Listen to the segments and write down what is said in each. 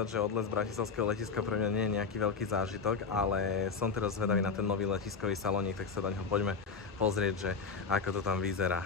povedať, že odlet z bratislavského letiska pre mňa nie je nejaký veľký zážitok, ale som teraz zvedavý na ten nový letiskový salónik, tak sa do neho poďme pozrieť, že ako to tam vyzerá.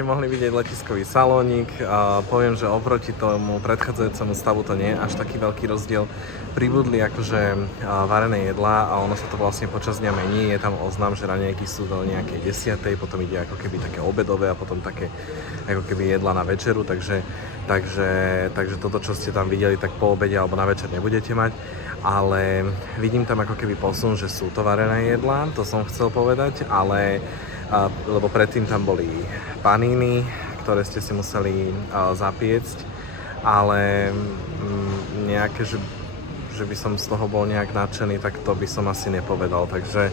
Mohli vidieť letiskový salónik. Poviem, že oproti tomu predchádzajúcemu stavu to nie je až taký veľký rozdiel. Pribudli akože varené jedlá a ono sa to vlastne počas dňa mení. Je tam oznam, že raňajky sú do nejakej 10:00, potom ide ako keby také obedové a potom také ako keby jedlá na večeru, takže toto, čo ste tam videli, tak po obede alebo na večer nebudete mať. Ale vidím tam ako keby posun, že sú to varené jedlá, to som chcel povedať, ale lebo predtým tam boli paníny, ktoré ste si museli zapiecť, ale nejaké, že by som z toho bol nejak nadšený, tak to by som asi nepovedal. Takže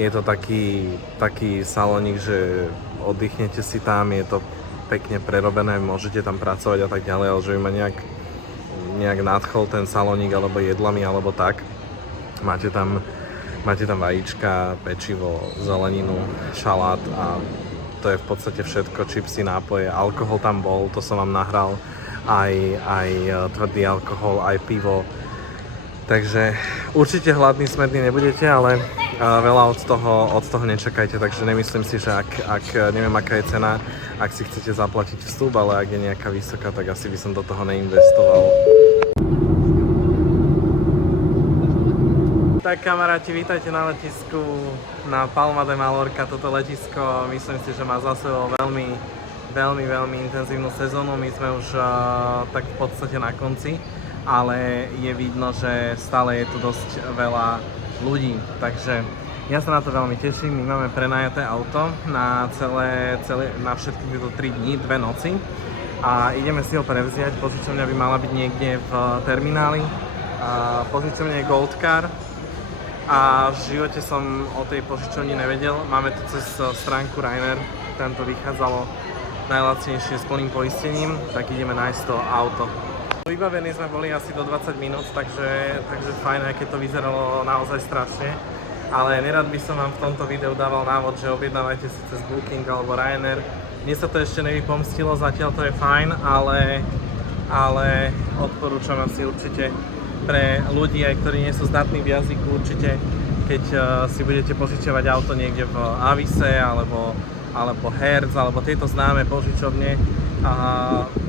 je to taký salónik, že oddychnete si tam, je to pekne prerobené, môžete tam pracovať a tak ďalej, ale že by ma nejak nadchol ten salónik alebo jedlami alebo tak. Máte tam vajíčka, pečivo, zeleninu, šalát a to je v podstate všetko, čipsy, nápoje, alkohol tam bol, to som vám nahral, aj tvrdý alkohol, aj pivo. Takže určite hladný, smedný nebudete, ale veľa od toho nečakajte, takže nemyslím si, že ak neviem aká je cena, ak si chcete zaplatiť vstup, ale ak je nejaká vysoká, tak asi by som do toho neinvestoval. Tak kamaráti, vítajte na letisku na Palma de Mallorca. Toto letisko, myslím si, že má za sebou veľmi intenzívnu sezónu. My sme už tak v podstate na konci, ale je vidno, že stále je tu dosť veľa ľudí. Takže ja sa na to veľmi teším. My máme prenajaté auto na na všetky tieto 3 dní, 2 noci a ideme si ho prevziať. Požičovňa by mala byť niekde v termináli. Požičovňa je Gold Car. A v živote som o tej požičovni nevedel. Máme to cez stránku Ryanair, tam to vychádzalo najlacnejšie s plným poistením, tak ideme nájsť to auto. Vybavení sme boli asi do 20 minút, takže fajn, aj keď to vyzeralo naozaj strašne. Ale nerad by som vám v tomto videu dával návod, že objednávajte si cez Booking alebo Ryanair. Mne sa to ešte nevypomstilo, zatiaľ to je fajn, ale odporúčam asi určite pre ľudí, aj ktorí nie sú zdatní v jazyku, určite keď si budete požičiavať auto niekde v Avise alebo Hertz alebo tieto známe požičovne,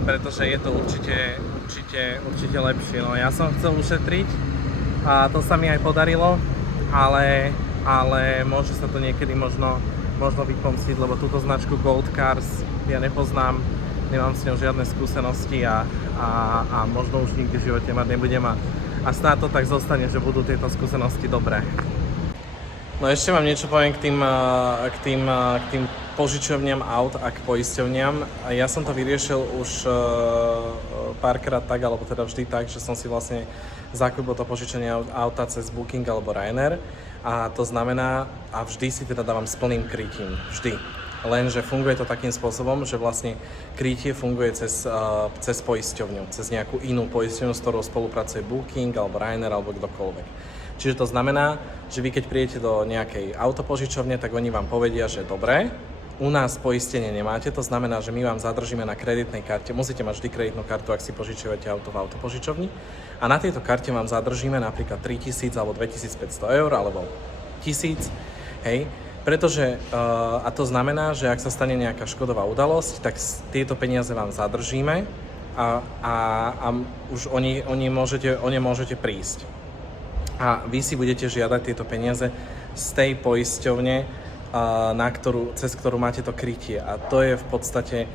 pretože je to určite lepšie. No, ja som chcel ušetriť a to sa mi aj podarilo, ale môže sa to niekedy možno vypomstiť, lebo túto značku Gold Cars ja nepoznám, nemám s ňou žiadne skúsenosti a možno už nikdy v živote mať nebudem a snáď to tak zostane, že budú tieto skúsenosti dobré. No ešte vám niečo poviem k tým požičovniam aut a k poisťovniam. Ja som to vyriešil už párkrát tak, alebo teda vždy tak, že som si vlastne zakúpil to požičenie auta cez Booking alebo Ryanair a to znamená, a vždy si teda dávam s plným krytím, vždy. Lenže funguje to takým spôsobom, že vlastne krytie funguje cez poisťovňu, cez nejakú inú poisťovňu, s ktorou spolupracuje Booking alebo Ryanair alebo kdokoľvek. Čiže to znamená, že vy keď prídete do nejakej autopožičovne, tak oni vám povedia, že dobre, U nás poistenie nemáte, to znamená, že my vám zadržíme na kreditnej karte. Musíte mať vždy kreditnú kartu, ak si požičiavate auto v autopožičovni. A na tejto karte vám zadržíme napríklad 3000 alebo 2500 eur alebo 1000, hej. Pretože, a to znamená, že ak sa stane nejaká škodová udalosť, tak tieto peniaze vám zadržíme a už o ne môžete prísť. A vy si budete žiadať tieto peniaze z tej poisťovne, cez ktorú máte to krytie. A to je v podstate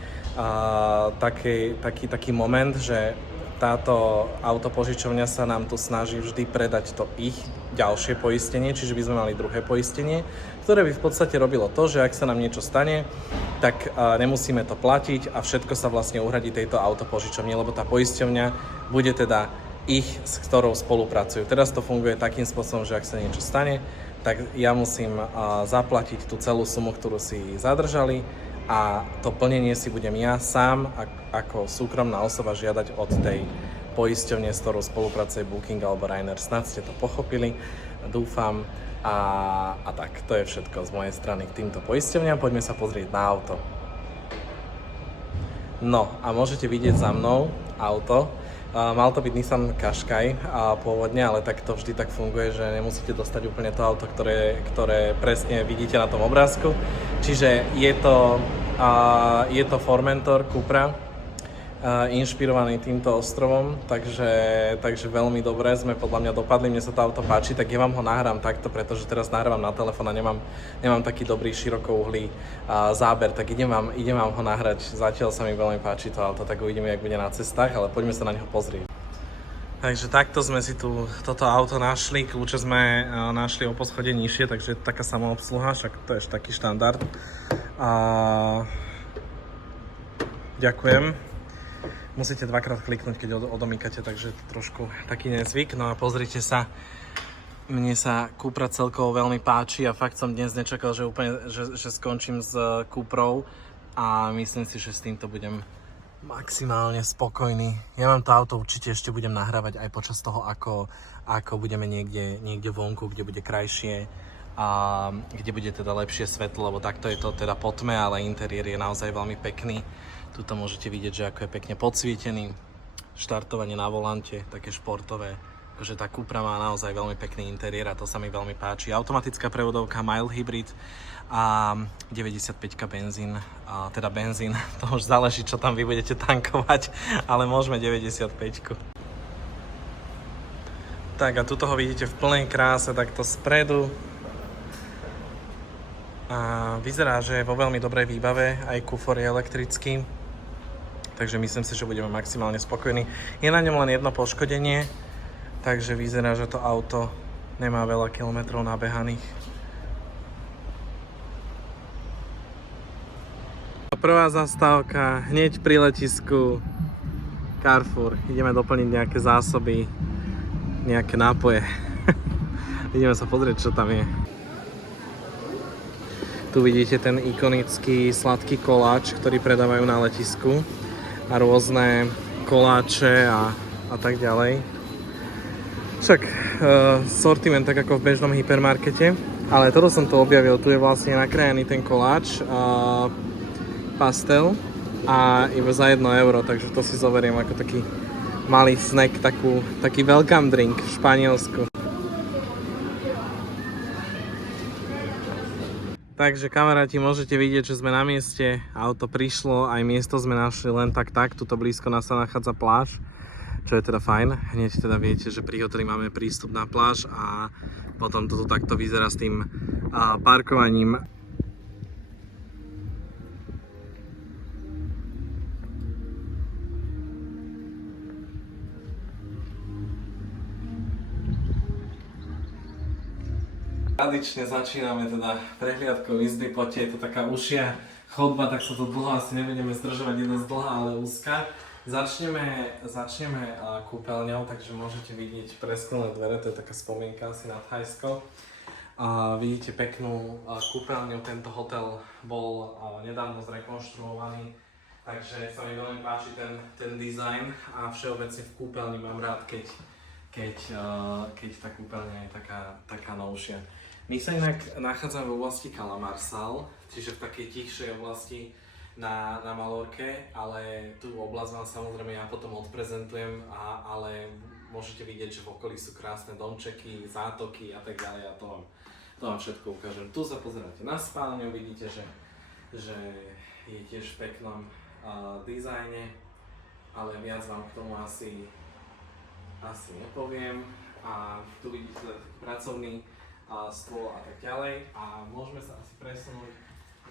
taký moment, že táto autopožičovňa sa nám tu snaží vždy predať to ich ďalšie poistenie, čiže by sme mali druhé poistenie, ktoré by v podstate robilo to, že ak sa nám niečo stane, tak nemusíme to platiť a všetko sa vlastne uhradí tejto autopožičovni, lebo tá poisťovňa bude teda ich, s ktorou spolupracujú. Teraz to funguje takým spôsobom, že ak sa niečo stane, tak ja musím zaplatiť tú celú sumu, ktorú si zadržali a to plnenie si budem ja sám ako súkromná osoba žiadať od tej poisťovne, s ktorou spolupracuje Booking alebo Ryanair. Snad ste to pochopili, dúfam. A tak, to je všetko z mojej strany k týmto poisťovňam. Poďme sa pozrieť na auto. No a môžete vidieť za mnou auto. Mal to byť Nissan Qashqai pôvodne, ale tak to vždy tak funguje, že nemusíte dostať úplne to auto, ktoré presne vidíte na tom obrázku. Čiže je to Formentor Cupra, inšpirovaný týmto ostrovom, takže veľmi dobre sme podľa mňa dopadli, mne sa to auto páči, tak ja vám ho nahrám takto, pretože teraz nahrávam na telefón a nemám taký dobrý širokouhlý záber, tak idem vám ho nahrať, zatiaľ sa mi veľmi páči to auto, tak uvidíme, jak bude na cestách, ale poďme sa na neho pozrieť. Takže takto sme si toto auto našli, kľúče sme našli o poschodie nižšie, takže taká samoobsluha, však to je taký štandard. Ďakujem. Musíte dvakrát kliknúť, keď odomýkate, takže to trošku taký nezvyk. No a pozrite sa, mne sa Cupra celkovo veľmi páči a fakt som dnes nečakal, že skončím s Cuprou a myslím si, že s týmto budem maximálne spokojný. Ja vám to auto určite ešte budem nahrávať aj počas toho, ako budeme niekde vonku, kde bude krajšie a kde bude teda lepšie svetlo, lebo takto je to teda po tme, ale interiér je naozaj veľmi pekný. Tuto môžete vidieť, že ako je pekne podsvietený, štartovanie na volante, také športové, akože tá Cupra má naozaj veľmi pekný interiér a to sa mi veľmi páči. Automatická prevodovka, mild hybrid a 95 benzín, teda benzín, to už záleží, čo tam vy budete tankovať, ale môžeme 95. Tak a tuto ho vidíte v plnej kráse, takto spredu. A vyzerá, že je vo veľmi dobrej výbave, aj kufor je elektrický. Takže myslím si, že budeme maximálne spokojní. Je na ňom len jedno poškodenie, takže vyzerá, že to auto nemá veľa kilometrov nabehaných. Prvá zastávka hneď pri letisku Carrefour. Ideme doplniť nejaké zásoby, nejaké nápoje. Ideme sa pozrieť, čo tam je. Tu vidíte ten ikonický sladký koláč, ktorý predávajú na letisku. A rôzne koláče a tak ďalej. Však sortiment tak ako v bežnom hypermarkete. Ale toto som tu objavil, tu je vlastne nakrájaný ten koláč, pastel a iba za 1 euro, takže to si zoberiem ako taký malý snack, taký welcome drink v Španielsku. Takže kamaráti, môžete vidieť, že sme na mieste, auto prišlo, aj miesto sme našli len tak, tuto blízko nás sa nachádza pláž, čo je teda fajn. Hneď teda viete, že pri hoteli máme prístup na pláž a potom toto takto vyzerá s tým parkovaním. Tradične začíname teda prehliadkou izby, poďte, je to taká užšia chodba, tak sa to dlho asi nebudeme zdržovať, je dosť dlhá, ale úzka. Začneme kúpeľňou, takže môžete vidieť presklené dvere, to je taká spomienka asi na Thajsko. Vidíte peknú kúpeľňu, tento hotel bol nedávno zrekonštruovaný, takže sa mi veľmi páči ten dizajn a všeobecne v kúpeľni mám rád, keď tá kúpeľňa je taká novšia. My sa inak nachádzame v oblasti Calamarsal, čiže v takej tichšej oblasti na Malorke, ale tú oblasť vám samozrejme ja potom odprezentujem, ale môžete vidieť, že v okolí sú krásne domčeky, zátoky a tak ďalej a to vám všetko ukážem. Tu sa pozeráte na spálňu, vidíte, že je tiež v peknom dizajne, ale viac vám k tomu asi nepoviem. A tu vidíte taký pracovný stôl a tak ďalej a môžeme sa asi presunúť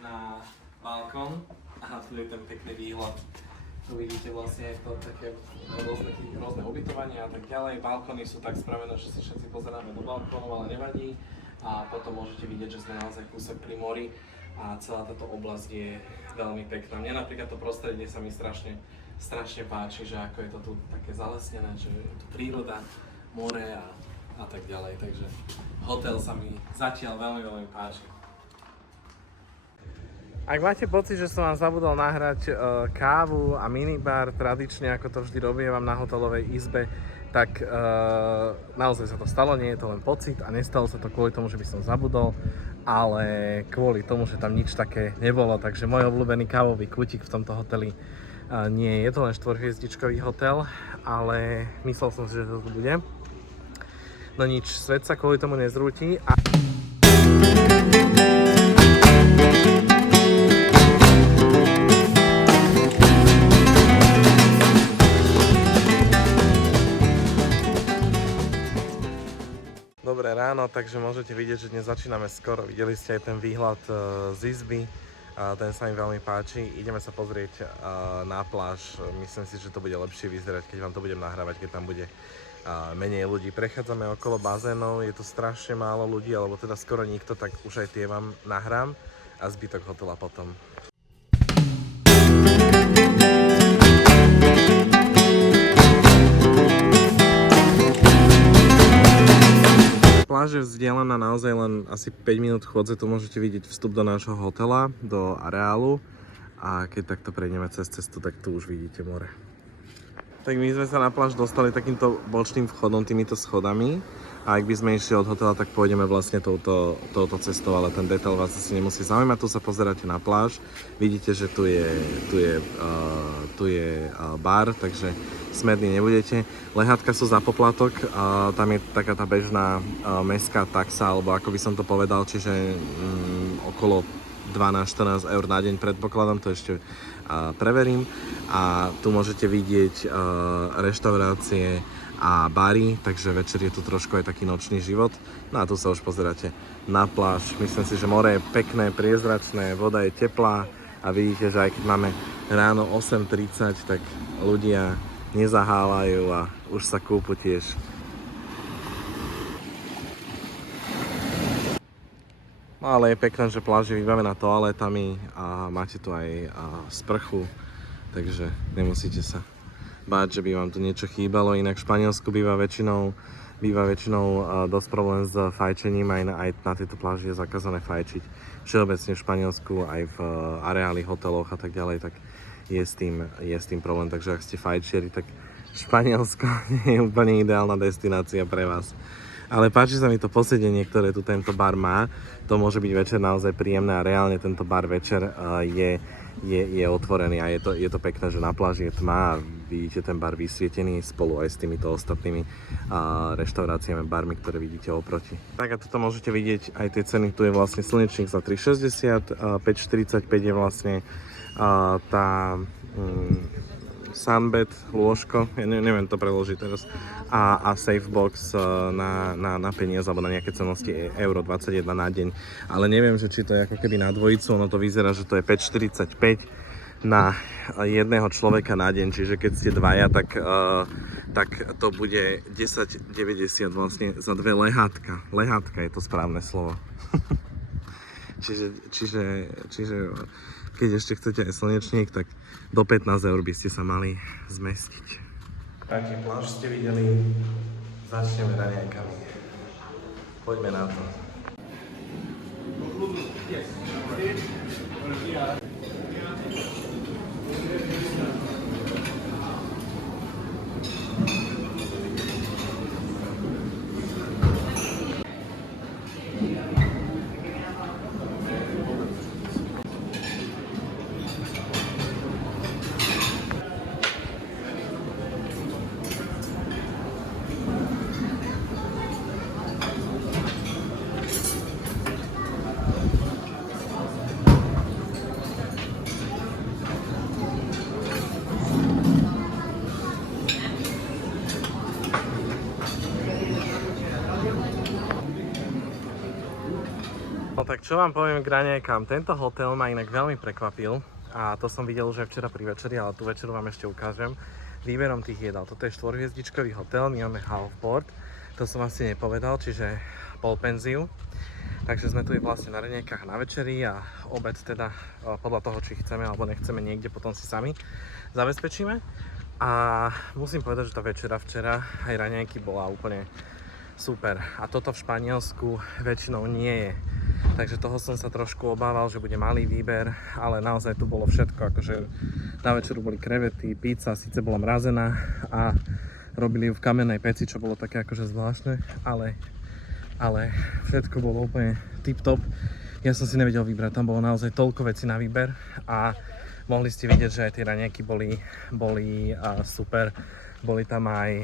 na balkón. Aha, tu je ten pekný výhľad. Tu vidíte vlastne to také rôzne ubytovania a tak ďalej. Balkóny sú tak spravené, že sa všetci pozeráme do balkónov, ale nevadí. A potom môžete vidieť, že sme naozaj kúsok pri mori a celá táto oblasť je veľmi pekná. Mne napríklad to prostredie sa mi strašne páči, že ako je to tu také zalesnené, že je tu príroda, more a tak ďalej. Takže hotel sa mi zatiaľ veľmi páči. Ak máte pocit, že som vám zabudol nahrať kávu a minibar, tradične ako to vždy robievam na hotelovej izbe, tak naozaj sa to stalo, nie je to len pocit a nestalo sa to kvôli tomu, že by som zabudol, ale kvôli tomu, že tam nič také nebolo, takže môj obľúbený kávový kútik v tomto hoteli nie je to len 4-hviezdičkový hotel, ale myslel som si, že to tu bude. No nič, svet sa kvôli tomu nezrúti a... Dobré ráno, takže môžete vidieť, že dnes začíname skoro. Videli ste aj ten výhľad z izby, ten sa mi veľmi páči. Ideme sa pozrieť na pláž. Myslím si, že to bude lepšie vyzerať, keď vám to budem nahrávať, keď tam bude menej ľudí. Prechádzame okolo bazénov, je tu strašne málo ľudí, alebo teda skoro nikto, tak už aj tie vám nahrám a zbytok hotela potom. Pláž je vzdialená naozaj len asi 5 minút chôdze, tu môžete vidieť vstup do nášho hotela, do areálu a keď takto prejdeme cez cestu, tak tu už vidíte more. Tak my sme sa na pláž dostali takýmto bočným vchodom, týmito schodami a ak by sme išli od hotela, tak pôjdeme vlastne touto cestou, ale ten detail vás asi nemusí zaujímať. Tu sa pozeráte na pláž, vidíte, že tu je bar, takže smední nebudete. Lehátka sú za poplatok, tam je taká tá bežná mestská taxa, alebo ako by som to povedal, čiže okolo 12-14 eur na deň predpokladám, to ešte preverím. A tu môžete vidieť reštaurácie a bary, takže večer je tu trošku aj taký nočný život. No a tu sa už pozeráte na pláž. Myslím si, že more je pekné, priezračné, voda je teplá a vidíte, že aj keď máme ráno 8:30, tak ľudia nezahávajú a už sa kúpu tiež. No ale je pekné, že pláž je vybavená toaletami a máte tu aj sprchu, takže nemusíte sa báť, že by vám tu niečo chýbalo. Inak v Španielsku býva väčšinou dosť problém s fajčením, aj na tejto pláži je zakázané fajčiť. Všeobecne v Španielsku, aj v areáli, hoteloch a tak ďalej, tak je s tým problém, takže ak ste fajčieri, tak Španielsko nie je úplne ideálna destinácia pre vás. Ale páči sa mi to posedenie, ktoré tu tento bar má. To môže byť večer naozaj príjemné a reálne tento bar večer je otvorený a je to pekné, že na pláži je tma a vidíte ten bar vysvietený spolu aj s týmito ostatnými reštauráciami, barmi, ktoré vidíte oproti. Tak a tuto môžete vidieť aj tie ceny. Tu je vlastne slnečník za 3,60, 5,45 je vlastne tá sunbed, lôžko, ja neviem to preložiť teraz, a safebox na peniaze alebo na nejaké cennosti euro 21 na deň, ale neviem, že či to je ako keby na dvojicu, ono to vyzerá, že to je 5,45 na jedného človeka na deň, čiže keď ste dvaja, tak to bude 10,90 vlastne za dve lehátka. Lehátka je to správne slovo. čiže keď ešte chcete aj slnečník, tak do 15 eur by ste sa mali zmestiť. Taký pláž ste videli, začneme raňajkami. Poďme na to. čo vám poviem k raňajkám. Tento hotel ma inak veľmi prekvapil a to som videl už aj včera pri večeri, ale tú večeru vám ešte ukážem výberom tých jedál. Toto je 4-hviezdičkový hotel, my máme half board, to som asi nepovedal, čiže polpenziu. Takže sme tu vlastne na raňajkách na večeri a obed teda podľa toho, či chceme alebo nechceme niekde, potom si sami zabezpečíme. A musím povedať, že tá večera včera aj raňajky bola úplne super. A toto v Španielsku väčšinou nie je. Takže toho som sa trošku obával, že bude malý výber, ale naozaj tu bolo všetko. Akože na večeru boli krevety, pizza, síce bola mrazená a robili ju v kamennej peci, čo bolo také akože zvláštne, ale všetko bolo úplne tip-top. Ja som si nevedel vybrať, tam bolo naozaj toľko vecí na výber a mohli ste vidieť, že aj tie raňajky boli super. Boli tam aj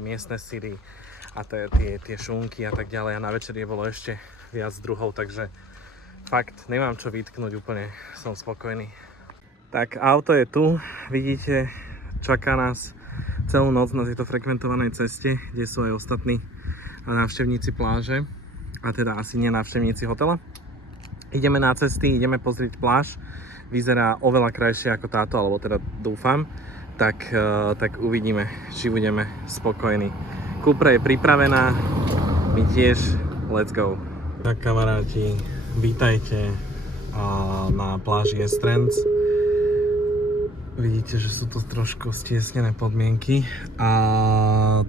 miestne syry a tie šunky a tak ďalej a na večeri bolo ešte viac druhov, takže fakt nemám čo vytknúť, úplne som spokojný. Tak auto je tu, vidíte, čaká nás celú noc na tejto frekventovanej ceste, kde sú aj ostatní návštevníci pláže, a teda asi nie návštevníci hotela. Ideme na cesty, ideme pozrieť pláž, vyzerá oveľa krajšie ako táto, alebo teda dúfam, tak uvidíme, či budeme spokojní. Cupra je pripravená, my tiež, let's go. Tak kamaráti, vítajte na pláži Estrenz. Vidíte, že sú to trošku stiesnené podmienky a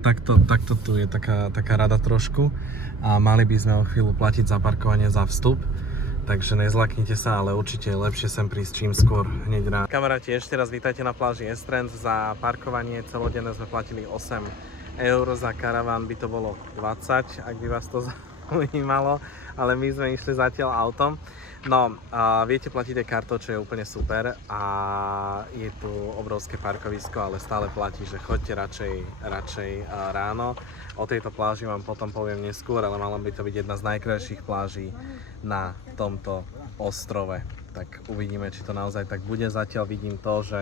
takto tu je taká rada trošku a mali by sme o chvíľu platiť za parkovanie za vstup, takže nezlaknite sa, ale určite je lepšie sem prísť čím skôr hneď ráno. Kamaráti, ešte raz vítajte na pláži Estrenz. Za parkovanie celodenné sme platili 8 eur, za karaván by to bolo 20, ak by vás to zaujímalo, ale my sme išli zatiaľ autom. No, viete platiť aj kartou, čo je úplne super a je tu obrovské parkovisko, ale stále platí, že choďte radšej ráno. O tejto pláži vám potom poviem neskôr, ale mala by to byť jedna z najkrajších pláží na tomto ostrove. Tak uvidíme, či to naozaj tak bude. Zatiaľ vidím to, že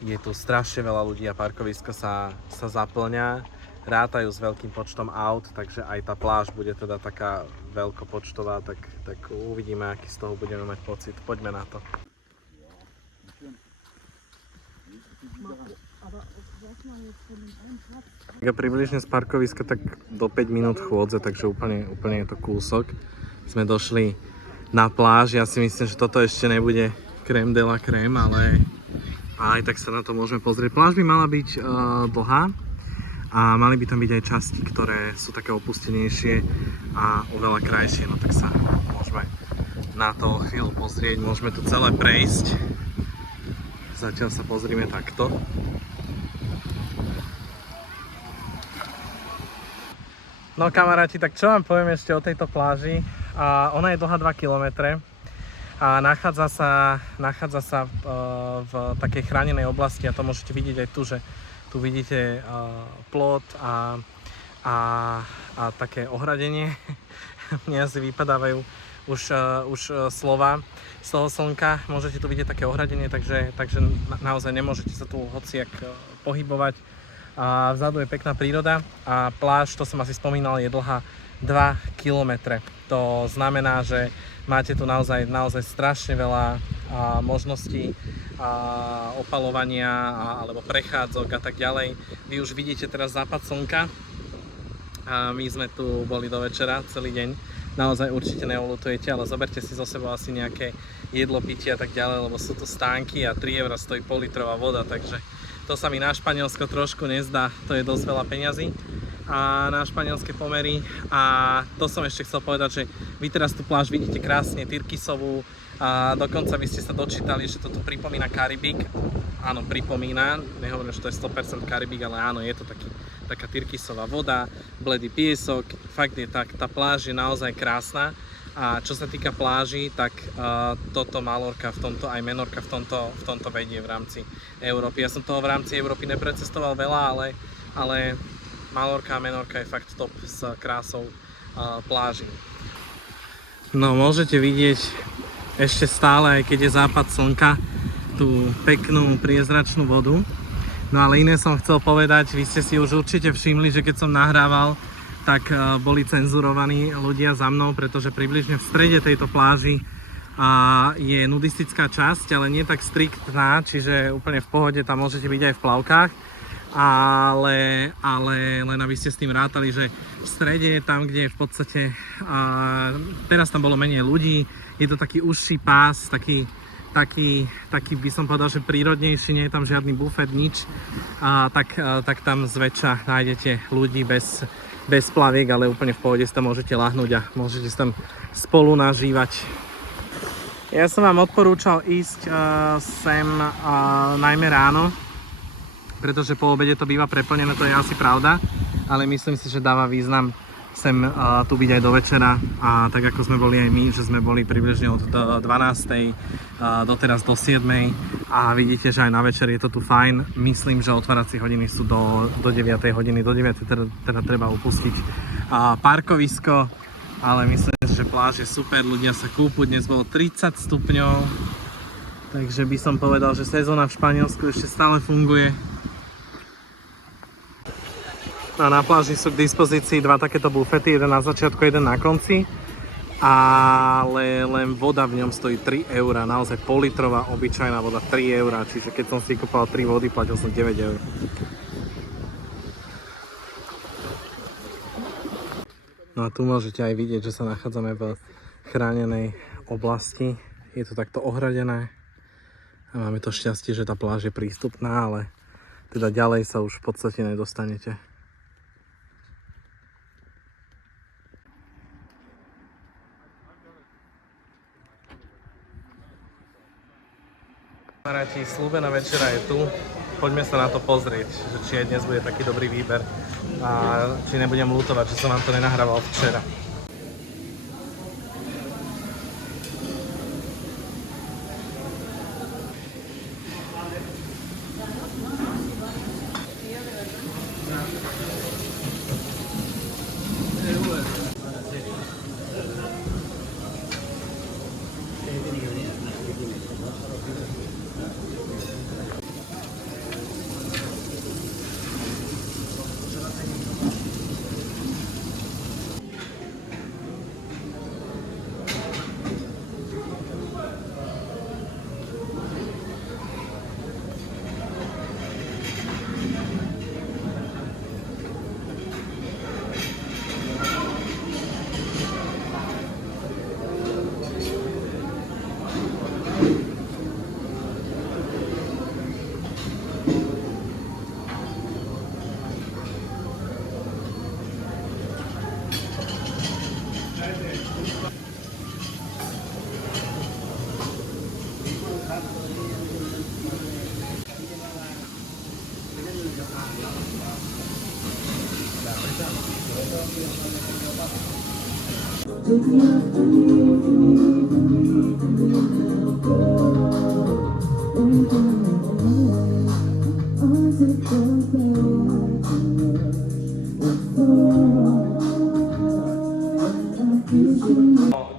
je tu strašne veľa ľudí a parkovisko sa zaplňa. Rátajú s veľkým počtom aut, takže aj tá pláž bude teda taká veľkopočtová, tak uvidíme, aký z toho budeme mať pocit. Poďme na to. Približne z parkoviska tak do 5 minút chôdze, takže úplne je to kúsok. Sme došli na pláž, ja si myslím, že toto ešte nebude crème de la crème, ale aj tak sa na to môžeme pozrieť. Pláž by mala byť dlhá a mali by tam byť aj časti, ktoré sú také opustenejšie a oveľa krajšie, no tak sa môžeme na to chvíľu pozrieť, môžeme tu celé prejsť. Zatiaľ sa pozrieme takto. No kamaráti, tak čo vám poviem ešte o tejto pláži? Ona je dlhá 2 km a nachádza sa v takej chránenej oblasti a to môžete vidieť aj tu, že tu vidíte plot a také ohradenie. Mne asi vypadávajú už slova z toho slnka. Môžete tu vidieť také ohradenie, takže naozaj nemôžete sa tu hociak pohybovať. A vzadu je pekná príroda a pláž, to som asi spomínal, je dlhá 2 km. To znamená, že máte tu naozaj strašne veľa možností opalovania alebo prechádzok a tak ďalej. Vy už vidíte teraz západ slnka a my sme tu boli do večera celý deň. Naozaj určite neolutujete, ale zoberte si zo sebou asi nejaké jedlo, pitie a tak ďalej, lebo sú tu stánky a 3 € stojí pol-litrová voda, takže to sa mi na Španielsko trošku nezdá, to je dosť veľa peňazí a na španielské pomery. A to som ešte chcel povedať, že vy teraz tú pláž vidíte krásne tyrkysovú a dokonca by ste sa dočítali, že toto pripomína Karibik. Áno, pripomína, nehovorím, že to je 100% Karibik, ale áno, je to taká tyrkysová voda, bledý piesok, fakt je tak, tá pláž je naozaj krásna. A čo sa týka pláží, tak toto Malorka v tomto, aj Menorka v tomto vedie v rámci Európy. Ja som toho v rámci Európy neprecestoval veľa, ale Malorka a Menorka je fakt top s krásou pláží. No, môžete vidieť ešte stále, aj keď je západ slnka, tú peknú priezračnú vodu. No ale iné som chcel povedať, vy ste si už určite všimli, že keď som nahrával, tak boli cenzurovaní ľudia za mnou, pretože približne v strede tejto pláži je nudistická časť, ale nie tak striktná, čiže úplne v pohode, tam môžete byť aj v plavkách. Ale len aby ste s tým rátali, že v strede, tam kde je v podstate, teraz tam bolo menej ľudí, je to taký užší pás, taký by som povedal, že prírodnejší, nie je tam žiadny bufet, nič, tak tam zväčša nájdete ľudí bez plaviek, ale úplne v pohode si tam môžete lahnúť a môžete si tam spolu nažívať. Ja som vám odporúčal ísť sem najmä ráno, pretože po obede to býva preplnené, to je asi pravda, ale myslím si, že dáva význam sem tu byť aj do večera, a tak ako sme boli aj my, že sme boli približne od 12. Doteraz do 7. a vidíte, že aj na večer je to tu fajn. Myslím, že otváracie hodiny sú do 9. hodiny, do 9. teda treba opustiť parkovisko, ale myslím, že pláž je super, ľudia sa kúpu, dnes bolo 30 stupňov, takže by som povedal, že sezóna v Španielsku ešte stále funguje. A na pláži sú k dispozícii dva takéto bufety, jeden na začiatku, jeden na konci, ale len voda v ňom stojí 3 €, naozaj politrová obyčajná voda 3 €, čiže keď som si kúpal 3 vody, platil som 9 €. No a tu môžete aj vidieť, že sa nachádzame v chránenej oblasti, je to takto ohradené a máme to šťastie, že tá pláž je prístupná, ale teda ďalej sa už v podstate nedostanete. Kamaráti, slúbená večera je tu, poďme sa na to pozrieť, že či aj dnes bude taký dobrý výber a či nebudem ľutovať, že som vám to nenahrával včera.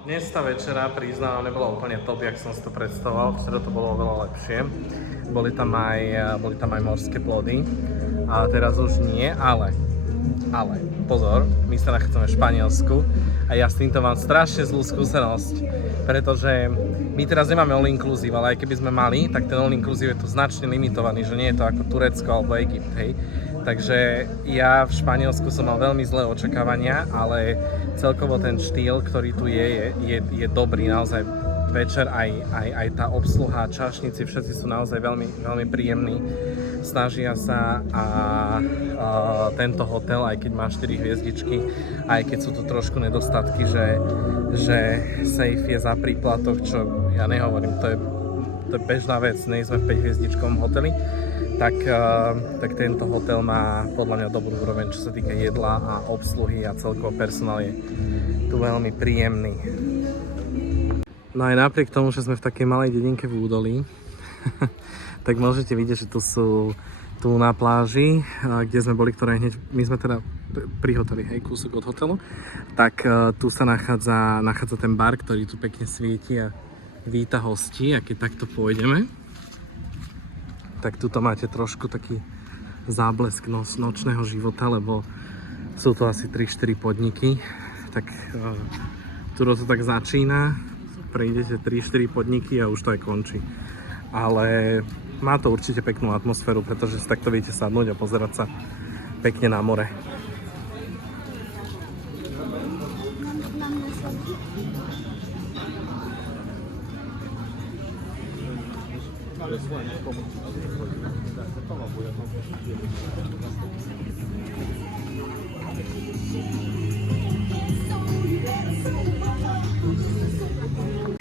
Dnes tá večera, priznám, nebola úplne top, jak som si to predstavoval, včera to bolo oveľa lepšie. Boli tam aj morské plody, a teraz už nie, ale pozor, my sa nachádzame v Španielsku a ja s týmto mám strašne zlú skúsenosť, pretože my teraz nemáme all inclusive, ale aj keby sme mali, tak ten all inclusive je tu značne limitovaný, že nie je to ako Turecko alebo Egypt, hej. Takže ja v Španielsku som mal veľmi zlé očakávania, ale celkovo ten štýl, ktorý tu je dobrý, naozaj večer aj tá obsluha, čašníci, všetci sú naozaj veľmi, veľmi príjemní. Snažia sa a tento hotel, aj keď má 4 hviezdičky, aj keď sú tu trošku nedostatky, že safe je za príplatok, čo ja nehovorím, to je bežná vec, nie sme v 5-hviezdičkovom hoteli, tak tento hotel má podľa mňa dobrú úroveň, čo sa týka jedla a obsluhy a celkovo personál je tu veľmi príjemný. No aj napriek tomu, že sme v takej malej dedinke v údolí, tak môžete vidieť, že tu na pláži, kde sme boli, ktoré hneď, my sme teda pri hoteli, hej, kúsok od hotelu, tak tu sa nachádza ten bar, ktorý tu pekne svieti a víta hostí, a keď takto pôjdeme, tak tuto máte trošku taký záblesk nočného života, lebo Sú to asi 3-4 podniky, tak tu to tak začína, prejdete 3-4 podniky a už to aj končí. Ale má to určite peknú atmosféru, pretože si takto viete sadnúť a pozerať sa pekne na more.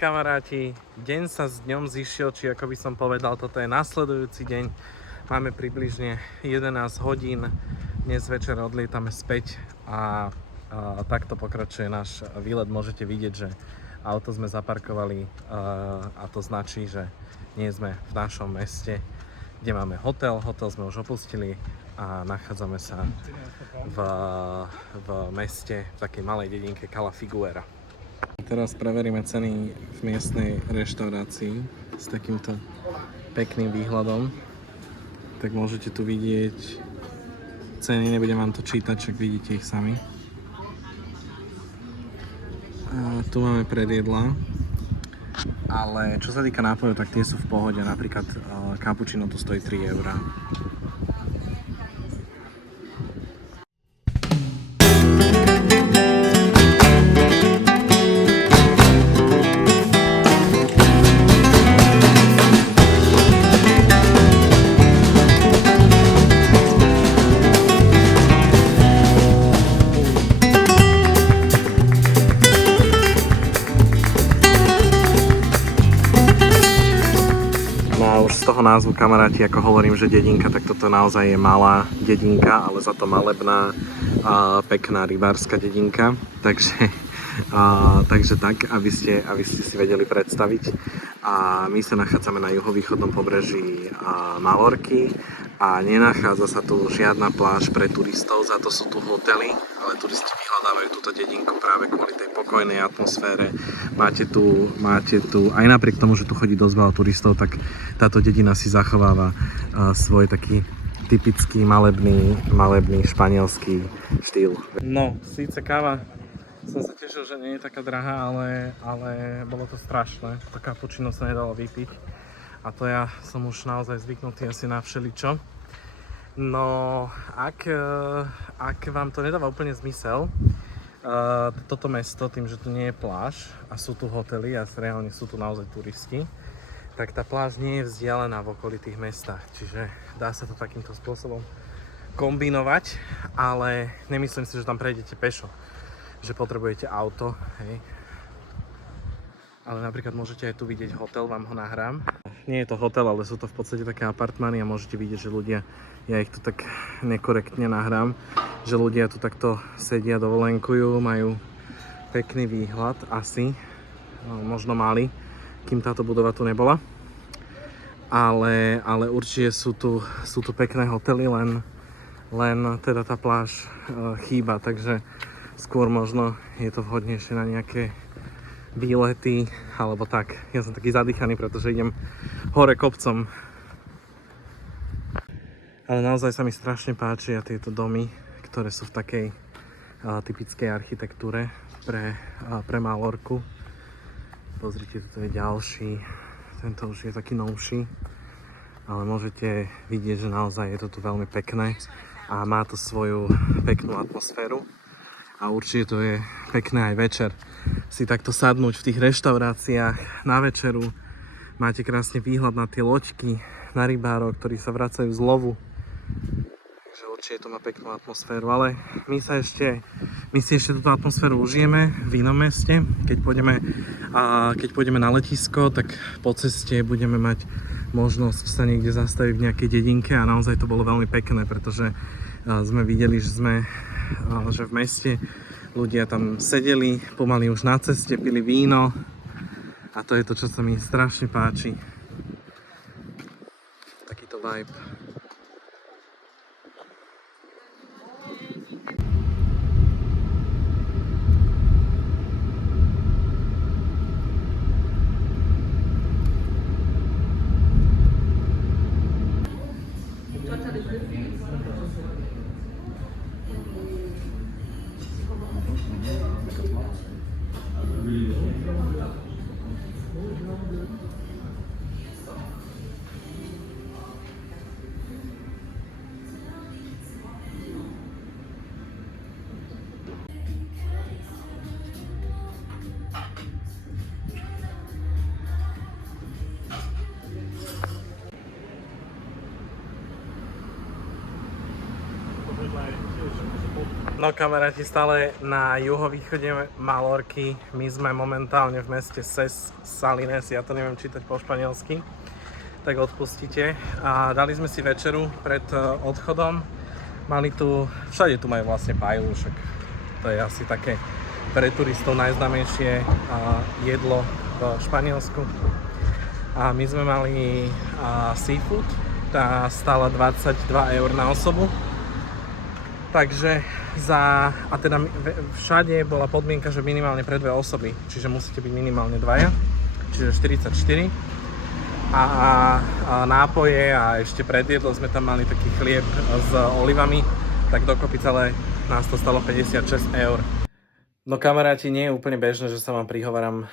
Kamaráti, deň sa s dňom zišiel, či ako by som povedal, toto je nasledujúci deň. Máme približne 11 hodín, dnes večer odlietame späť a takto pokračuje náš výlet. Môžete vidieť, že auto sme zaparkovali a to značí, že nie sme v našom meste, kde máme hotel. Hotel sme už opustili a nachádzame sa v meste, v takej malej dedinke Cala Figuera. Teraz preveríme ceny v miestnej reštaurácii s takýmto pekným výhľadom. Tak môžete tu vidieť ceny, nebudem vám to čítať, však vidíte ich sami. A tu máme predjedlá, ale čo sa týka nápojov, tak tie sú v pohode. Napríklad cappuccino tu stojí 3 €. Z toho názvu, kamaráti, ako hovorím, že dedinka, tak toto naozaj je malá dedinka, ale za to malebná a pekná rybárska dedinka. Takže tak, aby ste si vedeli predstaviť. A my sa nachádzame na juhovýchodnom pobreží Malorky a nenachádza sa tu žiadna pláž pre turistov, za to sú tu hotely, ale turisti vyhľadávajú túto dedinku práve kvôli tej pokojnej atmosfére. Máte tu, aj napriek tomu, že tu chodí dosť veľa turistov, tak táto dedina si zachováva svoj taký typický malebný španielský štýl. No, síce káva som sa tešil, že nie je taká drahá, ale bolo to strašné. To cappuccino sa nedalo vypiť. A to ja som už naozaj zvyknutý asi na všeličo. No, ak vám to nedáva úplne zmysel, toto mesto, tým, že tu nie je pláž a sú tu hotely a reálne sú tu naozaj turisti, tak tá pláž nie je vzdialená v okolitých mestách. Čiže dá sa to takýmto spôsobom kombinovať, ale nemyslím si, že tam prejdete pešo, že potrebujete auto, hej. Ale napríklad môžete aj tu vidieť hotel, vám ho nahrám. Nie je to hotel, ale sú to v podstate také apartmány a môžete vidieť, že ľudia, ja ich tu tak nekorektne nahrám, že ľudia tu takto sedia, dovolenkujú, majú pekný výhľad, asi, možno mali, kým táto budova tu nebola. Ale určite sú tu pekné hotely, len teda tá pláž chýba, takže skôr možno je to vhodnejšie na nejaké výlety, alebo tak. Ja som taký zadýchaný, pretože idem hore kopcom. Ale naozaj sa mi strašne páčia tieto domy, ktoré sú v takej typickej architektúre pre Malorku. Pozrite, toto je ďalší. Tento už je taký novší. Ale môžete vidieť, že naozaj je to tu veľmi pekné a má to svoju peknú atmosféru. A určite to je pekné aj večer si takto sadnúť v tých reštauráciách na večeru. Máte krásne výhľad na tie loďky, na rybárov, ktorí sa vracajú z lovu. Takže určite to má peknú atmosféru, ale my si ešte túto atmosféru užijeme v inom meste. Keď pôjdeme na letisko, tak po ceste budeme mať možnosť sa niekde zastaviť v nejakej dedinke a naozaj to bolo veľmi pekné, pretože sme videli, že v meste ľudia tam sedeli, pomaly už na ceste, pili víno a to je to, čo sa mi strašne páči. Takýto vibe. No kamaráti, stále na juhovýchode Malorky. My sme momentálne v meste Ses Salines, ja to neviem čítať po španielsky, tak odpustite. A dali sme si večeru pred odchodom. Mali tu, všade tu majú vlastne paelu, však to je asi také pre turistov najznámejšie jedlo v Španielsku. A my sme mali seafood, tá stála 22 eur na osobu. Takže a teda všade bola podmienka, že minimálne pre 2 osoby, čiže musíte byť minimálne 2, čiže 44. A nápoje a ešte pred jedlo sme tam mali taký chlieb s olivami, tak dokopy celé nás to stalo 56 eur. No kamaráti, nie je úplne bežné, že sa vám prihováram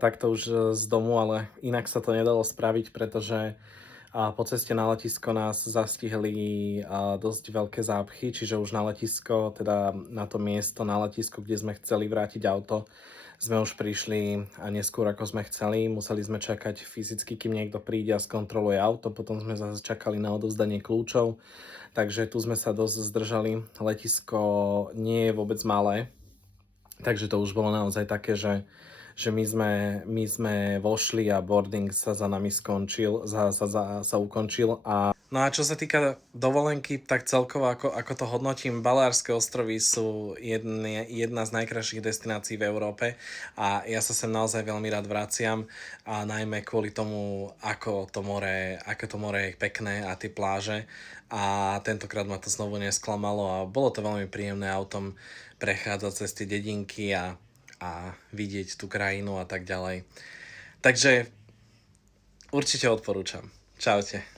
takto už z domu, ale inak sa to nedalo spraviť, pretože po ceste na letisko nás zastihli dosť veľké zápchy, čiže už na letisko, teda na to miesto na letisku, kde sme chceli vrátiť auto, sme už prišli a neskôr ako sme chceli. Museli sme čakať fyzicky, kým niekto príde a skontroluje auto, potom sme zase čakali na odovzdanie kľúčov, takže tu sme sa dosť zdržali. Letisko nie je vôbec malé, takže to už bolo naozaj také, že my sme vošli a boarding sa za nami skončil, sa ukončil. No a čo sa týka dovolenky, tak celkovo ako to hodnotím, Baleárske ostrovy sú jedna z najkrajších destinácií v Európe a ja sa sem naozaj veľmi rád vraciam a najmä kvôli tomu, ako to more je pekné a tie pláže, a tentokrát ma to znovu nesklamalo a bolo to veľmi príjemné autom prechádzať cez tie dedinky a vidieť tú krajinu a tak ďalej. Takže určite odporúčam. Čaute.